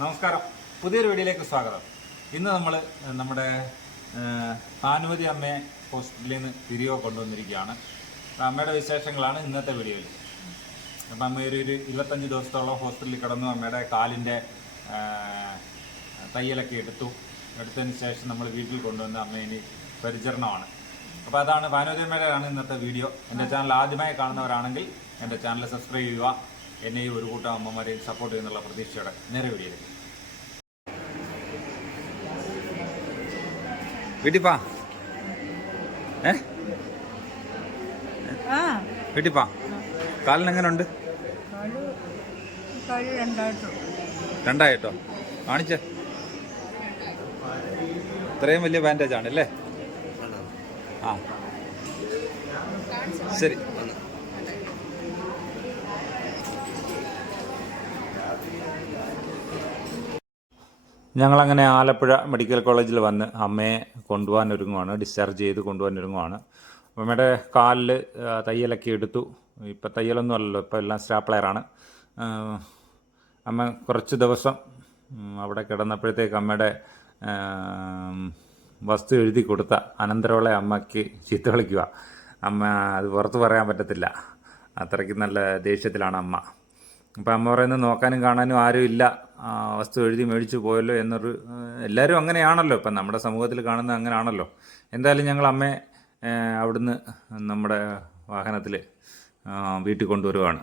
നമസ്കാരം. പുതിയൊരു വീഡിയോയിലേക്ക് സ്വാഗതം. ഇന്ന് നമ്മൾ നമ്മുടെ ഭാനുമതി അമ്മയെ ഹോസ്പിറ്റലിൽ നിന്ന് തിരികെ കൊണ്ടുവന്നിരിക്കുകയാണ്. അമ്മയുടെ വിശേഷങ്ങളാണ് ഇന്നത്തെ വീഡിയോയിൽ അപ്പം അമ്മ ഒരു ഒരു ഇരുപത്തഞ്ച് ദിവസത്തോളം ഹോസ്പിറ്റലിൽ കിടന്നു. അമ്മയുടെ കാലിന്റെ തയ്യലൊക്കെ എടുത്തു. എടുത്തതിന് ശേഷം നമ്മൾ വീട്ടിൽ കൊണ്ടുവന്ന അമ്മ ഇനി പരിചരണമാണ്. അപ്പോൾ അതാണ് ഭാനുമതി അമ്മയുടെയാണ് ഇന്നത്തെ വീഡിയോ. എന്റെ ചാനൽ ആദ്യമായി കാണുന്നവരാണെങ്കിൽ എന്റെ ചാനൽ സബ്സ്ക്രൈബ് ചെയ്യുക. എന്നെയും ഒരു കൂട്ടം അമ്മമാരെയും സപ്പോർട്ട് ചെയ്യുന്നുള്ള പ്രതീക്ഷയോടെ നേരെ വീട്ടിൽ പാ. ഏ? ആ. വീട്ടിൽ പാ. കാലിന് എങ്ങനെയുണ്ട് കാൽ കാൽ രണ്ടായിട്ടു? കാണിച്ചേ. ഇത്രയും വലിയ ബാൻഡേജ് ആണല്ലേ? ആ. ശരി. ഞങ്ങളങ്ങനെ ആലപ്പുഴ മെഡിക്കൽ കോളേജിൽ വന്ന് അമ്മയെ കൊണ്ടുപോകാൻ ഒരുങ്ങുവാണ് ഡിസ്ചാർജ് ചെയ്ത് കൊണ്ടുപോകാൻ ഒരുങ്ങുവാണ് അമ്മയുടെ കാലിൽ തയ്യലൊക്കെ എടുത്തു. ഇപ്പം തയ്യലൊന്നും അല്ലല്ലോ ഇപ്പം എല്ലാം സ്റ്റാപ്ലെയറാണ്. അമ്മ കുറച്ച് ദിവസം അവിടെ കിടന്നപ്പോഴത്തേക്ക് അമ്മയുടെ വസ്തു എഴുതി കൊടുത്ത അനന്തരവളെ അമ്മയ്ക്ക് ചീത്ത വിളിക്കുക അമ്മ അത് പുറത്ത് പറയാൻ പറ്റത്തില്ല. അത്രയ്ക്ക് നല്ല ദേഷ്യത്തിലാണ് അമ്മ. അപ്പം അമ്മ പറയുന്നത് നോക്കാനും കാണാനും ആരും ഇല്ല. വസ്തു എഴുതി മേടിച്ചു പോയല്ലോ എന്നൊരു എല്ലാവരും അങ്ങനെയാണല്ലോ. ഇപ്പം നമ്മുടെ സമൂഹത്തിൽ കാണുന്നത് അങ്ങനെയാണല്ലോ എന്തായാലും ഞങ്ങൾ അമ്മയെ അവിടുന്ന് നമ്മുടെ വാഹനത്തിൽ വീട്ടിൽ കൊണ്ടുവരുവാണ്.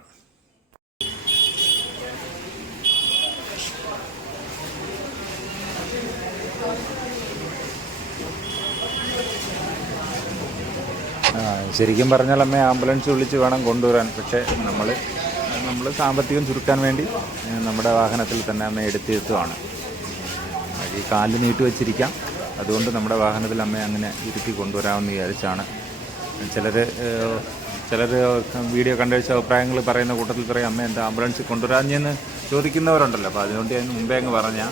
ശരിക്കും പറഞ്ഞാൽ അമ്മ ആംബുലൻസ് വിളിച്ച് വേണം കൊണ്ടുവരാൻ. പക്ഷേ നമ്മൾ നമ്മൾ സാമ്പത്തികം ചുരുക്കാൻ വേണ്ടി നമ്മുടെ വാഹനത്തിൽ തന്നെ അമ്മ എടുത്തിരുത്തുവാണ്. ഈ കാലിൽ നീട്ടി വെച്ചിരിക്കാം. അതുകൊണ്ട് നമ്മുടെ വാഹനത്തിൽ അമ്മയെ അങ്ങനെ ഇരുത്തി കൊണ്ടുവരാമെന്ന് വിചാരിച്ചാണ്. ചിലർ ചിലർ വീഡിയോ കണ്ടുവച്ച അഭിപ്രായങ്ങൾ പറയുന്ന കൂട്ടത്തിൽ പറയും അമ്മ എന്താ ആംബുലൻസ് കൊണ്ടുവരാഞ്ഞെന്ന് ചോദിക്കുന്നവരുണ്ടല്ലോ. അപ്പോൾ അതുകൊണ്ട് ഞാൻ മുമ്പേ അങ്ങ് പറഞ്ഞാൽ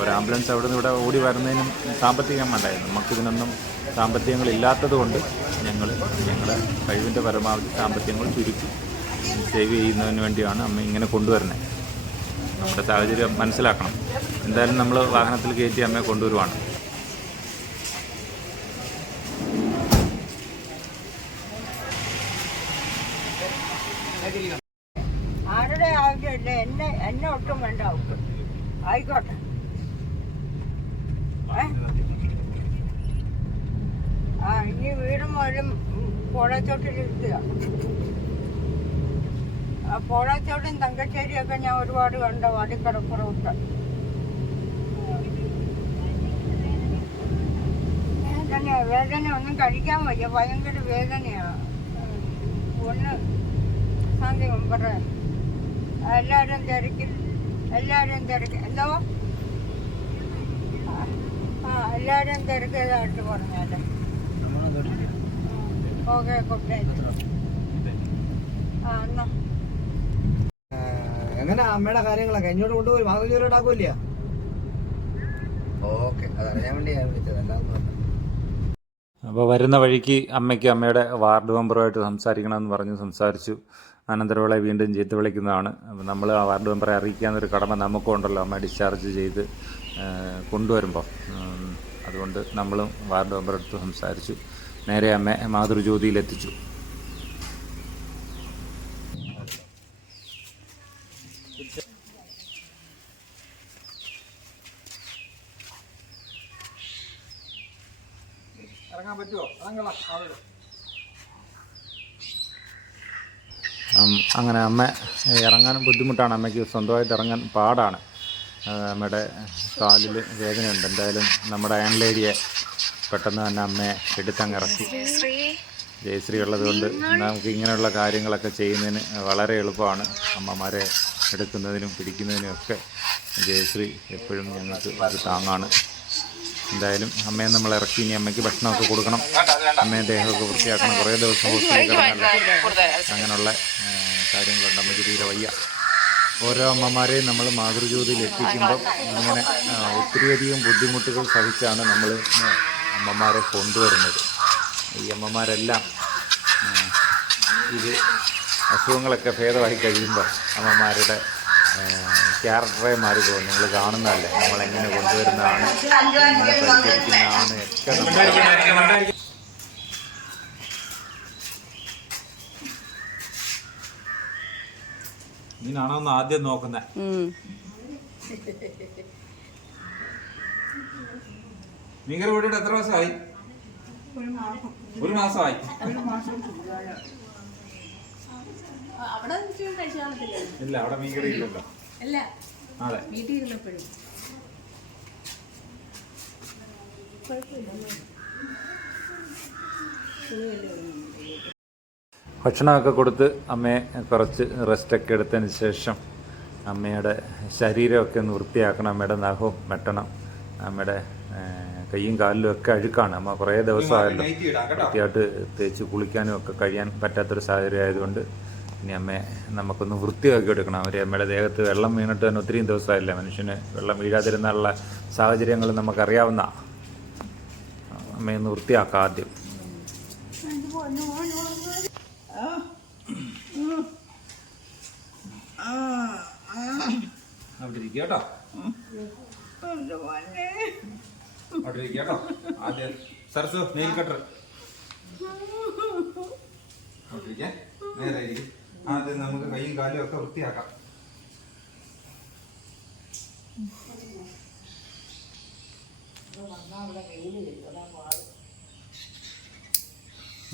ഒരു ആംബുലൻസ് അവിടെ നിന്ന് ഇവിടെ ഓടി വരുന്നതിനും സാമ്പത്തികം വേണ്ടായിരുന്നു നമുക്കിതിനൊന്നും സാമ്പത്തികങ്ങൾ ഇല്ലാത്തത് കൊണ്ട് ഞങ്ങൾ ഞങ്ങളുടെ കഴിവിന്റെ പരമാവധി സാമ്പത്തികങ്ങൾ ചുരുക്കി സേവ് ചെയ്യുന്നതിന് വേണ്ടിയാണ് അമ്മ ഇങ്ങനെ കൊണ്ടുവരുന്നത്. നമ്മുടെ സാഹചര്യം മനസ്സിലാക്കണം. എന്തായാലും നമ്മൾ വാഹനത്തിൽ കയറ്റി അമ്മയെ കൊണ്ടുവരുവാണ്. ആരുടെ ആവശ്യമില്ല. എന്നെ എന്നെ ഒട്ടും വേണ്ട ആയിക്കോട്ടെ. ആ ഇനി വീടും മുഴുവൻ പുഴച്ചോട്ടിലിരിക്കുക ആ പുഴച്ചോട്ടും തങ്കശ്ശേരിയൊക്കെ ഞാൻ ഒരുപാട് കണ്ട വാടിക്കടപ്പുറമൊക്കെ. വേദന വേദന ഒന്നും കഴിക്കാൻ വയ്യ. ഭയങ്കര വേദനയാണ് ഒന്ന് ശാന്തി പറയാം. എല്ലാവരും തിരക്കി എല്ലാവരും തിരക്കി എന്തോ? ആ, എല്ലാവരും തിരക്കിയതായിട്ട് പറഞ്ഞാലേ. ഓക്കെ കൊട്ടേ ആ എന്നാ. എങ്ങനെ അമ്മയുടെ കാര്യങ്ങളൊക്കെ. എന്നോട് കൊണ്ടുപോയി മാതൃജോലി ഉണ്ടാക്കൂല ഓക്കെ. അതറിയാൻ വേണ്ടി ഞാൻ വിളിച്ചത്. അപ്പോൾ വരുന്ന വഴിക്ക് അമ്മയ്ക്ക് അമ്മയുടെ വാർഡ് മെമ്പറുമായിട്ട് സംസാരിക്കണമെന്ന് പറഞ്ഞ് സംസാരിച്ചു. അനന്തരവളെ വീണ്ടും ചീത്ത വിളിക്കുന്നതാണ്. അപ്പോൾ നമ്മൾ ആ വാർഡ് മെമ്പറെ അറിയിക്കാമെന്നൊരു കടമ നമുക്കും ഉണ്ടല്ലോ. അമ്മ ഡിസ്ചാർജ് ചെയ്ത് കൊണ്ടുവരുമ്പോൾ അതുകൊണ്ട് നമ്മളും വാർഡ് മെമ്പറെടുത്ത് സംസാരിച്ചു. നേരെ അമ്മ മാതൃജ്യോതിയിലെത്തിച്ചു. ഇറങ്ങാൻ പറ്റുമോ അവിടെ അങ്ങനെ അമ്മ ഇറങ്ങാനും ബുദ്ധിമുട്ടാണ്. അമ്മയ്ക്ക് സ്വന്തമായിട്ട് ഇറങ്ങാൻ പാടാണ്. അമ്മയുടെ കാലിൽ വേദനയുണ്ട്. എന്തായാലും നമ്മുടെ അയൺ ലേഡിയെ പെട്ടെന്ന് തന്നെ അമ്മയെ എടുത്തങ്ങ് ഇറക്കി. ജയശ്രീ ഉള്ളതുകൊണ്ട് നമുക്ക് ഇങ്ങനെയുള്ള കാര്യങ്ങളൊക്കെ ചെയ്യുന്നതിന് വളരെ എളുപ്പമാണ്. അമ്മമാരെ എടുക്കുന്നതിനും പിടിക്കുന്നതിനും ഒക്കെ ജയശ്രീ എപ്പോഴും ഞങ്ങൾക്ക് ഒരു താങ്ങാണ്. എന്തായാലും അമ്മയെ നമ്മൾ ഇറക്കി ഇനി അമ്മയ്ക്ക് ഭക്ഷണമൊക്കെ കൊടുക്കണം. അമ്മയെ ദേഹമൊക്കെ വൃത്തിയാക്കണം. കുറേ ദിവസം ഹോസ്പിറ്റലിൽ കിടന്നല്ലോ. അങ്ങനെയുള്ള കാര്യങ്ങളുണ്ട്. അമ്മയ്ക്ക് തീരെ വയ്യ. ഓരോ അമ്മമാരെയും നമ്മൾ മാതൃജ്യോതിയിൽ എത്തിക്കുമ്പോൾ ഇങ്ങനെ ഒത്തിരിയധികം ബുദ്ധിമുട്ടുകൾ സഹിച്ചാണ് നമ്മൾ അമ്മമാരെ കൊണ്ടുവരുന്നത്. ഈ അമ്മമാരെല്ലാം ഇത് അസുഖങ്ങളൊക്കെ ഭേദമായി കഴിയുമ്പോൾ അമ്മമാരുടെ ക്യാരക്ടറെ മാറി പോകും നിങ്ങൾ കാണുന്നതല്ലേ? നമ്മളെങ്ങനെ കൊണ്ടുവരുന്നതാണ് എങ്ങനെ പരിചരിക്കുന്നതാണ് ഒക്കെ നമ്മൾ നീനാണോ ഒന്ന് ആദ്യം നോക്കുന്നത് മീൻകറി കൂട്ടിയിട്ട് എത്ര മാസമായി? ഒരു മാസമായി. അവിടെ വെച്ച് കഴിച്ചു കാണത്തില്ല? ഇല്ല അവിടെ മീൻകറി ഇല്ലല്ലോ. അല്ല അതെ വീട്ടിൽ ഇരുന്നപ്പോഴും ഭക്ഷണമൊക്കെ കൊടുത്ത് അമ്മയെ കുറച്ച് റെസ്റ്റൊക്കെ എടുത്തതിന് ശേഷം അമ്മയുടെ ശരീരമൊക്കെ ഒന്ന് വൃത്തിയാക്കണം. അമ്മയുടെ നഖവും വെട്ടണം. അമ്മയുടെ കൈയും കാലിലും ഒക്കെ അഴുക്കാണ്. അമ്മ കുറേ ദിവസമായല്ലോ. വൃത്തിയായിട്ട് തേച്ച് കുളിക്കാനും ഒക്കെ കഴിയാൻ പറ്റാത്തൊരു സാഹചര്യം ആയതുകൊണ്ട് ഇനി അമ്മയെ നമുക്കൊന്ന് വൃത്തിയാക്കി എടുക്കണം. അവർ അമ്മയുടെ ദേഹത്ത് വെള്ളം വീണിട്ട് തന്നെ ഒത്തിരിയും ദിവസമായില്ല? മനുഷ്യന് വെള്ളം വീഴാതിരുന്നുള്ള സാഹചര്യങ്ങൾ നമുക്കറിയാവുന്ന. അമ്മയൊന്ന് വൃത്തിയാക്കാം ആദ്യം. അവിടെ ഇരിക്കുക കേട്ടോ. അവിടെ ഇരിക്കുക കേട്ടോ. ആദ്യം സരസു നെയിൽ കട്ടർ അവിടെ ഇരിക്കേ. നേരെ ഇരിക്കും. ആദ്യം നമുക്ക് കൈയും കാലും ഒക്കെ വൃത്തിയാക്കാം.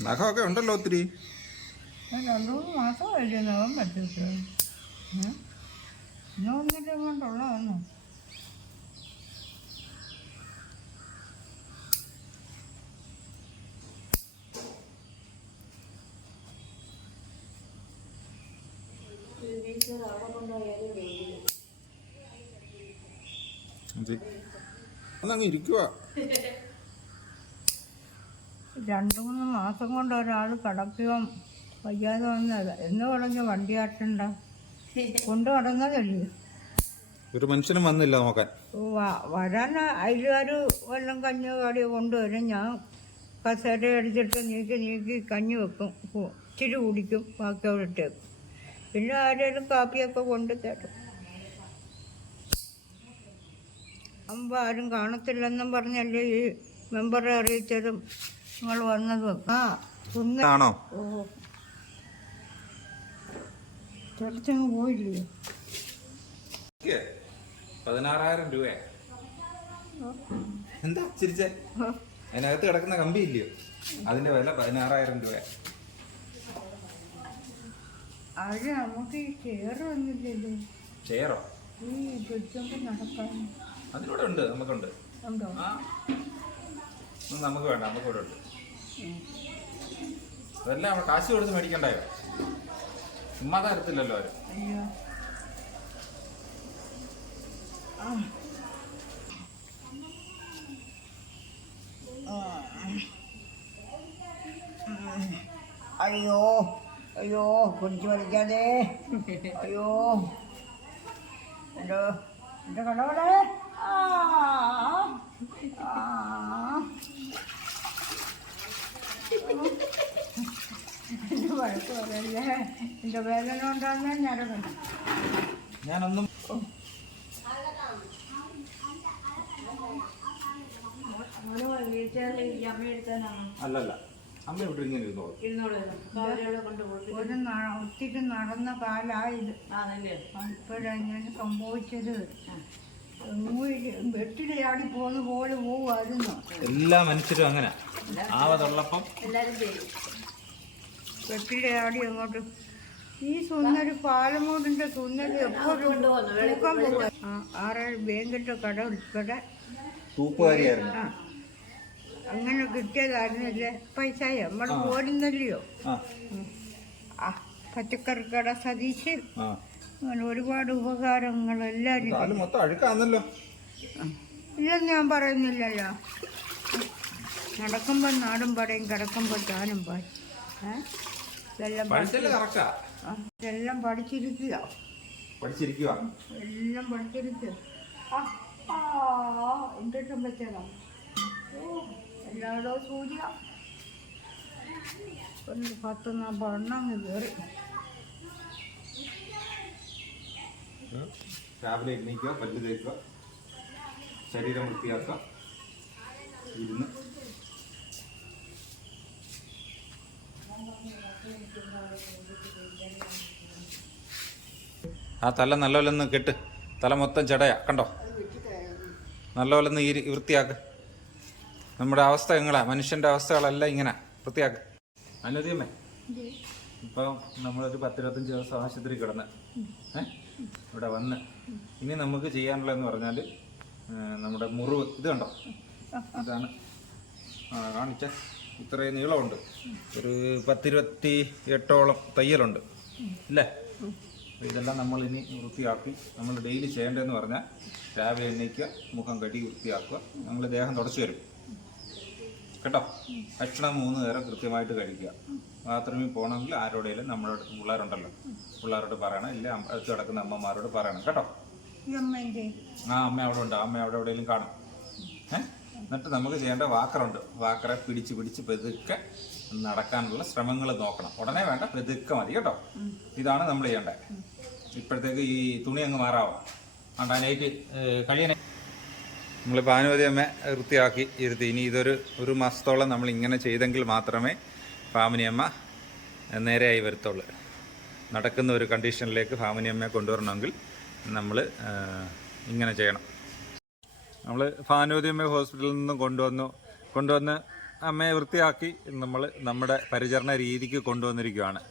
നഖമൊക്കെ ഉണ്ടല്ലോ ഒത്തിരി. രണ്ടു മൂന്ന് മാസം കഴിഞ്ഞു പറ്റും ഒന്നിട്ട് പറ്റിട്ട് ഇരിക്കുക രണ്ടു മൂന്ന് മാസം കൊണ്ട് ഒരാൾ കിടക്കുകയും വയ്യാതെ വന്നത്. എന്ന് പറഞ്ഞ് വണ്ടി ആട്ടണ്ട. കൊണ്ട് നടന്നതല്ലേ? ഒരു മനുഷ്യനും വന്നില്ല നോക്കാൻ. വ- വരാൻ അയലുകാർ വല്ലതും കഞ്ഞു കാടിയോ കൊണ്ടുവരും. ഞാൻ കസേര എടുത്തിട്ട് നീക്കി നീക്കി കഞ്ഞി വെക്കും. ഇച്ചിരി കുടിക്കും. ബാക്കി അവിടെ ഇട്ടേക്കും. പിന്നെ ആരെങ്കിലും കാപ്പിയൊക്കെ കൊണ്ടു തരും. അമ്പ ആരും കാണത്തില്ലെന്നും പറഞ്ഞല്ലേ ഈ മെമ്പറെ അറിയിച്ചതും നിങ്ങൾ വന്നതും. ആ ആണോ? ഓ. തെളിച്ചങ്ങ് പോയില്ലേ? പതിനാറായിരം രൂപ. എന്താ ചിരിച്ചേ? അതിനകത്ത് കിടക്കുന്ന കമ്പി ഇല്ലയോ അതിന്റെ വില പതിനാറായിരം രൂപ നമുക്ക് ഈ ചെയർ ഒന്നുമില്ലല്ലോ ചെയറോ ഈ പിടിച്ചോണ്ട് നടക്കാൻ. അതിലൂടെ ഉണ്ട് നമുക്കുണ്ട്. ഉണ്ടോ? ആ. നമുക്ക് വേണ്ട നമുക്ക് ഇവിടെ ഉണ്ട്. അതെല്ലാം നമ്മൾ കാശ് കൊടുത്ത് മേടിക്കണ്ടായോ? ചുമ്മാ തരത്തില്ലല്ലോ അവർ. അയ്യോ. അയ്യോ കുടിച്ചു വലിക്കാതെ. അയ്യോ. എന്തോ എന്റെ കണ്ടോടെ വഴക്ക് പറയല്ലേ? വേദന ഉണ്ടാകുന്ന ഞാനൊന്നും അല്ലല്ല. അമ്മ ഇവിടെ ഇങ്ങനെ ഇരുന്നോളൂ ഇരുന്നോളൂ അവരവിടെ കൊണ്ടുപോയി ഒരു ന- ഒത്തിരി നടന്ന കാലായത്. ഇപ്പോഴങ്ങനെ സംഭവിച്ചത്. വെട്ടിടയാടി പോന്ന് പോലെ പോവുമായിരുന്നു എല്ലാ മനുഷ്യരും അങ്ങനെ. ആവതുള്ളപ്പം എല്ലാരും ചെയ്യും. വെട്ടിൽ ചാടി അങ്ങോട്ട്. ഈ സുന്ദരി പാലമൂടിന്റെ സുന്ദരി എപ്പോഴും തൂക്കം ആറേഴ് ബാങ്കിന്റെ കട ഉൾപ്പെടെ. തൂപ്പുകാരിയായിരുന്നു. ആ. അങ്ങനെ കിട്ടിയതായിരുന്നില്ലേ പൈസ നമ്മൾ പോരുന്നല്ലയോ? ആ. പച്ചക്കറി കട സതീശ് അങ്ങനെ ഒരുപാട് ഉപകാരങ്ങൾ എല്ലാവരും ഇല്ലെന്ന് ഞാൻ പറയുന്നില്ലല്ലോ. നടക്കുമ്പോൾ നാടും പടയും കിടക്കുമ്പോൾ താനും പാടി എല്ലാം ഇതെല്ലാം പഠിച്ചിരിക്കുക പഠിച്ചിരിക്കുക എല്ലാം പഠിച്ചിരിക്കുക ആ ആ എന്തിട്ടും ഓ. എല്ലായിടവും സൂര്യ ഒരു പത്ത് നാൽപ്പത് എണ്ണം അങ്ങ് കയറി രാവിലെ എണീക്കുക പല്ല് തേക്കുക ശരീരം വൃത്തിയാക്കുക. ഇരുന്ന്. ആ തല നല്ലപോലെ കെട്ട്. തല മൊത്തം ചെടയാ. കണ്ടോ? നല്ലപോലെ ഈ വൃത്തിയാക്ക്. നമ്മുടെ അവസ്ഥ മനുഷ്യന്റെ അവസ്ഥകളല്ല ഇങ്ങനെ വൃത്തിയാക്ക. അനുദിയമ്മേ ഇപ്പം നമ്മളൊരു പത്തിരുപത്തഞ്ച് ദിവസം ആശുപത്രി കിടന്ന് ഇവിടെ വന്ന്. ഇനി നമുക്ക് ചെയ്യാനുള്ളതെന്ന് പറഞ്ഞാൽ നമ്മുടെ മുറിവ്. ഇത് കണ്ടോ? ഇതാണ്. ആ കാണിച്ച. ഇത്രയും നീളമുണ്ട്. ഒരു പത്തിരുപത്തി എട്ടോളം തയ്യലുണ്ട്. ഇല്ലേ? അപ്പോൾ ഇതെല്ലാം നമ്മൾ ഇനി വൃത്തിയാക്കി നമ്മൾ ഡെയിലി ചെയ്യേണ്ടതെന്ന് പറഞ്ഞാൽ രാവിലെ എണ്ണീക്കുക മുഖം കടി വൃത്തിയാക്കുക നമ്മൾ ദേഹം തുടച്ചു തരും. കേട്ടോ? ഭക്ഷണം മൂന്ന് നേരം കൃത്യമായിട്ട് കഴിക്കുക. ബാത്റൂമിൽ പോകണമെങ്കിൽ ആരോടെങ്കിലും നമ്മുടെ അടുത്ത് പിള്ളേരുണ്ടല്ലോ. പിള്ളേരോട് പറയണം. ഇല്ല അടുത്ത് കിടക്കുന്ന അമ്മമാരോട് പറയണം. കേട്ടോ? ആ അമ്മ അവിടെ ഉണ്ട്. അമ്മ അവിടെ എവിടെയെങ്കിലും കാണും. എന്നിട്ട് നമുക്ക് ചെയ്യേണ്ട വാക്കറുണ്ട്. വാക്കറെ പിടിച്ച് പിടിച്ച് പെതുക്കെ നടക്കാനുള്ള ശ്രമങ്ങൾ നോക്കണം. ഉടനെ വേണ്ട പെതുക്കെ മതി. കേട്ടോ? ഇതാണ് നമ്മൾ ചെയ്യേണ്ടത്. ഇപ്പോഴത്തേക്ക് ഈ തുണി അങ്ങ് മാറാവോ? ആണ്ടാ നൈറ്റ് കഴിയണേ നമ്മൾ ഭാനുവതി അമ്മ വൃത്തിയാക്കി ഇരുത്തി. ഇനി ഇതൊരു ഒരു മാസത്തോളം നമ്മൾ ഇങ്ങനെ ചെയ്തെങ്കിൽ മാത്രമേ ഫാമിനി അമ്മ നേരെയായി വരത്തുള്ളൂ. നടക്കുന്ന ഒരു കണ്ടീഷനിലേക്ക് ഫാമിനി അമ്മയെ കൊണ്ടുവരണമെങ്കിൽ നമ്മൾ ഇങ്ങനെ ചെയ്യണം. നമ്മൾ ഭാനുവതിയമ്മ ഹോസ്പിറ്റലിൽ നിന്നും കൊണ്ടുവന്നു. കൊണ്ടുവന്ന് അമ്മയെ വൃത്തിയാക്കി നമ്മൾ നമ്മുടെ പരിചരണ രീതിക്ക് കൊണ്ടുവന്നിരിക്കുകയാണ്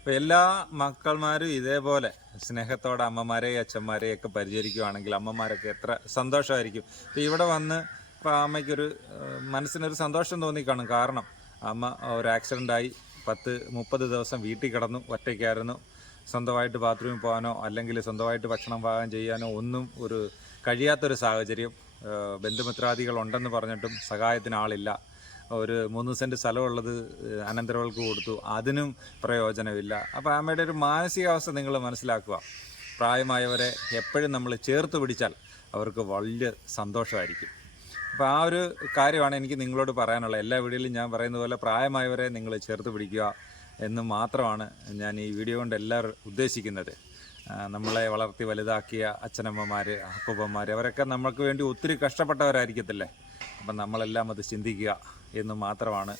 അപ്പോൾ എല്ലാ മക്കൾമാരും ഇതേപോലെ സ്നേഹത്തോടെ അമ്മമാരെയും അച്ഛന്മാരെയും ഒക്കെ പരിചരിക്കുകയാണെങ്കിൽ അമ്മമാരൊക്കെ എത്ര സന്തോഷമായിരിക്കും. ഇപ്പോൾ ഇവിടെ വന്ന് ഇപ്പോൾ അമ്മയ്ക്കൊരു മനസ്സിനൊരു സന്തോഷം തോന്നിക്കാണും. കാരണം അമ്മ ഒരു ആക്സിഡന്റ് ആയി പത്ത് മുപ്പത് ദിവസം വീട്ടിൽ കിടന്നു ഒറ്റയ്ക്കായിരുന്നു. സ്വന്തമായിട്ട് ബാത്റൂമിൽ പോകാനോ അല്ലെങ്കിൽ സ്വന്തമായിട്ട് ഭക്ഷണം പാകം ചെയ്യാനോ ഒന്നും ഒരു കഴിയാത്തൊരു സാഹചര്യം ബന്ധുമിത്രാദികൾ ഉണ്ടെന്ന് പറഞ്ഞിട്ടും സഹായത്തിന് ആളില്ല. ഒരു മൂന്ന് സെന്റ് സ്ഥലമുള്ളത് അനന്തരവൾക്ക് കൊടുത്തു. അതിനും പ്രയോജനമില്ല. അപ്പോൾ അമ്മയുടെ ഒരു മാനസികാവസ്ഥ നിങ്ങൾ മനസ്സിലാക്കുക. പ്രായമായവരെ എപ്പോഴും നമ്മൾ ചേർത്ത് പിടിച്ചാൽ അവർക്ക് വലിയ സന്തോഷമായിരിക്കും. അപ്പോൾ ആ ഒരു കാര്യമാണ് എനിക്ക് നിങ്ങളോട് പറയാനുള്ളത്. എല്ലാ വീഡിയോയിലും ഞാൻ പറയുന്ന പോലെ പ്രായമായവരെ നിങ്ങൾ ചേർത്ത് പിടിക്കുക എന്ന് മാത്രമാണ് ഞാൻ ഈ വീഡിയോ കൊണ്ട് എല്ലാവരും ഉദ്ദേശിക്കുന്നത്. നമ്മളെ വളർത്തി വലുതാക്കിയ അച്ഛനമ്മമാർ അപ്പൂപ്പന്മാർ അവരൊക്കെ നമ്മൾക്ക് വേണ്ടി ഒത്തിരി കഷ്ടപ്പെട്ടവരായിരിക്കത്തില്ലേ? അപ്പം നമ്മളെല്ലാം അത് ചിന്തിക്കുക. എന്ന് മാത്രമാണ്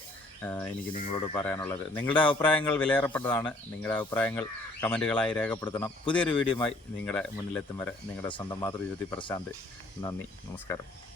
എനിക്ക് നിങ്ങളോട് പറയാനുള്ളത്. നിങ്ങളുടെ അഭിപ്രായങ്ങൾ വിലയേറപ്പെട്ടതാണ്. നിങ്ങളുടെ അഭിപ്രായങ്ങൾ കമന്റുകളായി രേഖപ്പെടുത്തണം. പുതിയൊരു വീഡിയോയുമായി നിങ്ങളുടെ മുന്നിലെത്തും വരെ നിങ്ങളുടെ സ്വന്തം മാതൃജ്യോതി പ്രശാന്ത്. നന്ദി. നമസ്കാരം.